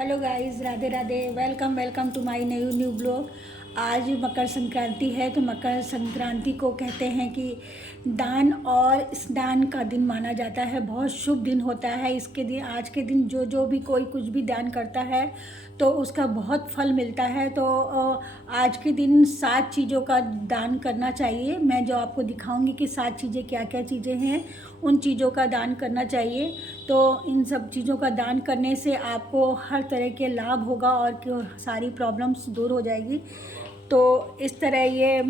Hello guys, Radhe Radhe. Welcome welcome to my new blog. आज मकर संक्रांति है, तो मकर संक्रांति को कहते हैं कि दान और स्नान का दिन माना जाता है। बहुत शुभ दिन होता है इसके दिन। आज के दिन जो भी कोई कुछ भी दान करता है तो उसका बहुत फल मिलता है। तो आज के दिन 7 चीज़ों का दान करना चाहिए। मैं जो आपको दिखाऊंगी कि 7 चीज़ें क्या क्या चीज़ें हैं, उन चीज़ों का दान करना चाहिए। तो इन सब चीज़ों का दान करने से आपको हर तरह के लाभ होगा और सारी प्रॉब्लम्स दूर हो जाएगी। तो इस तरह ये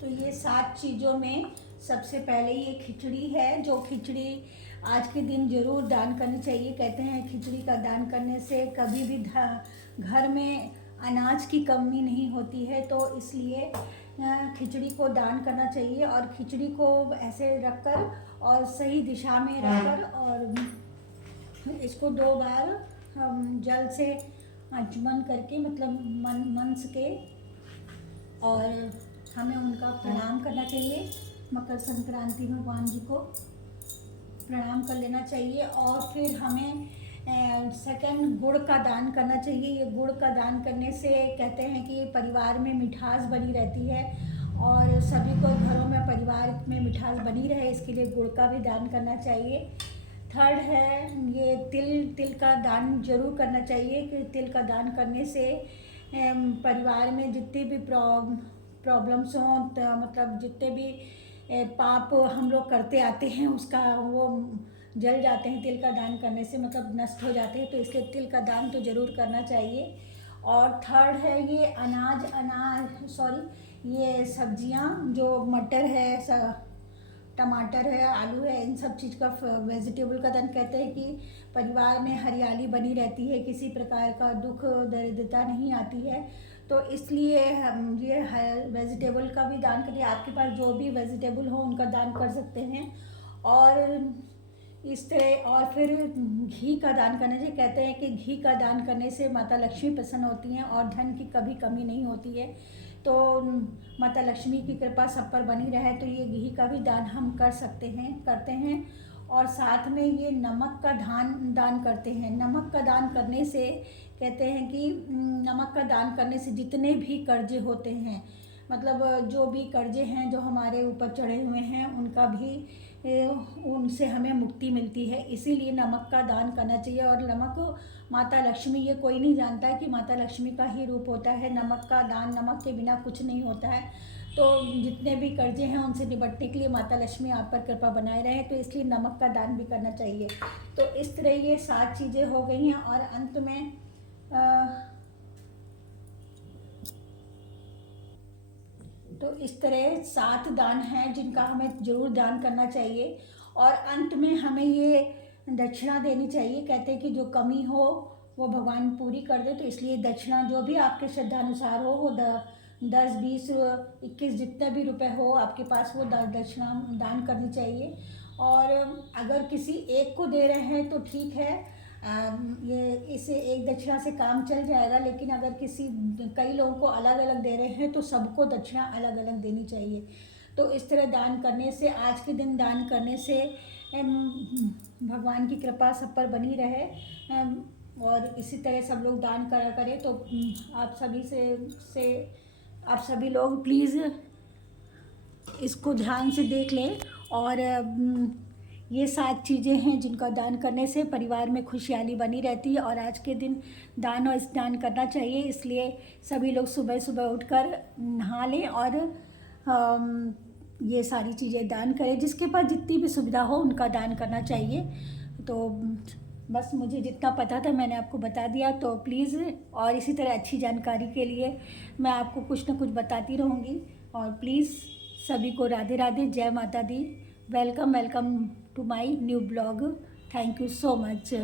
तो ये 7 चीज़ों में सबसे पहले ये खिचड़ी है। जो खिचड़ी आज के दिन ज़रूर दान करनी चाहिए। कहते हैं खिचड़ी का दान करने से कभी भी घर में अनाज की कमी नहीं होती है, तो इसलिए खिचड़ी को दान करना चाहिए। और खिचड़ी को ऐसे रखकर और सही दिशा में रखकर और इसको 2 बार हम जल से आचमन करके, मतलब मंस के, और हमें उनका प्रणाम करना चाहिए। मकर संक्रांति में भगवान जी को प्रणाम कर लेना चाहिए। और फिर हमें सेकंड गुड़ का दान करना चाहिए। ये गुड़ का दान करने से कहते हैं कि परिवार में मिठास बनी रहती है और सभी को घरों में परिवार में मिठास बनी रहे, इसके लिए गुड़ का भी दान करना चाहिए। थर्ड है ये तिल का दान जरूर करना चाहिए कि तिल का दान करने से परिवार में जितनी भी प्रॉब्लम्स हों, मतलब जितने भी पाप हम लोग करते आते हैं उसका वो जल जाते हैं तिल का दान करने से, मतलब नष्ट हो जाते हैं। तो इसके तिल का दान तो ज़रूर करना चाहिए। और थर्ड है ये ये सब्जियां, जो मटर है, टमाटर है, आलू है, इन सब चीज़ का वेजिटेबल का दान। कहते हैं कि परिवार में हरियाली बनी रहती है, किसी प्रकार का दुख दरिद्रता नहीं आती है। तो इसलिए हम ये वेजिटेबल का भी दान करिए। आपके पास जो भी वेजिटेबल हो उनका दान कर सकते हैं। और इस तरह और फिर घी का दान करना चाहिए। कहते हैं कि घी का दान करने से माता लक्ष्मी प्रसन्न होती हैं और धन की कभी कमी नहीं होती है। तो माता लक्ष्मी की कृपा सब पर बनी रहे, तो ये घी का भी दान हम करते हैं। और साथ में ये नमक का दान करते हैं। नमक का दान करने से कहते हैं कि नमक का दान करने से जितने भी कर्जे होते हैं, मतलब जो भी कर्जे हैं जो हमारे ऊपर चढ़े हुए हैं, उनका भी उनसे हमें मुक्ति मिलती है। इसीलिए नमक का दान करना चाहिए। और नमक माता लक्ष्मी, ये कोई नहीं जानता है कि माता लक्ष्मी का ही रूप होता है। नमक का दान, नमक के बिना कुछ नहीं होता है। तो जितने भी कर्जे हैं उनसे निपटने के लिए माता लक्ष्मी आप पर कृपा बनाए रहे, तो इसलिए नमक का दान भी करना चाहिए। तो इस तरह ये 7 चीज़ें हो गई हैं। और अंत में तो इस तरह 7 दान हैं जिनका हमें ज़रूर दान करना चाहिए। और अंत में हमें ये दक्षिणा देनी चाहिए। कहते हैं कि जो कमी हो वो भगवान पूरी कर दे, तो इसलिए दक्षिणा जो भी आपके श्रद्धानुसार हो, वो 10, 20, 21 जितने भी रुपए हो आपके पास, वो दक्षिणा दान करनी चाहिए। और अगर किसी एक को दे रहे हैं तो ठीक है, ये इसे एक दक्षिणा से काम चल जाएगा। लेकिन अगर कई लोगों को अलग अलग दे रहे हैं तो सबको दक्षिणा अलग अलग देनी चाहिए। तो इस तरह दान करने से, आज के दिन दान करने से भगवान की कृपा सब पर बनी रहे। और इसी तरह सब लोग दान करा करें। तो आप सभी लोग प्लीज़ इसको ध्यान से देख लें। और ये 7 चीज़ें हैं जिनका दान करने से परिवार में खुशहाली बनी रहती है। और आज के दिन दान और स्नान करना चाहिए, इसलिए सभी लोग सुबह सुबह उठकर नहा लें और ये सारी चीज़ें दान करें। जिसके पास जितनी भी सुविधा हो उनका दान करना चाहिए। तो बस मुझे जितना पता था मैंने आपको बता दिया। तो प्लीज़, और इसी तरह अच्छी जानकारी के लिए मैं आपको कुछ ना कुछ बताती रहूँगी। और प्लीज़ सभी को राधे राधे, जय माता दी। Welcome welcome to my new blog. Thank you so much.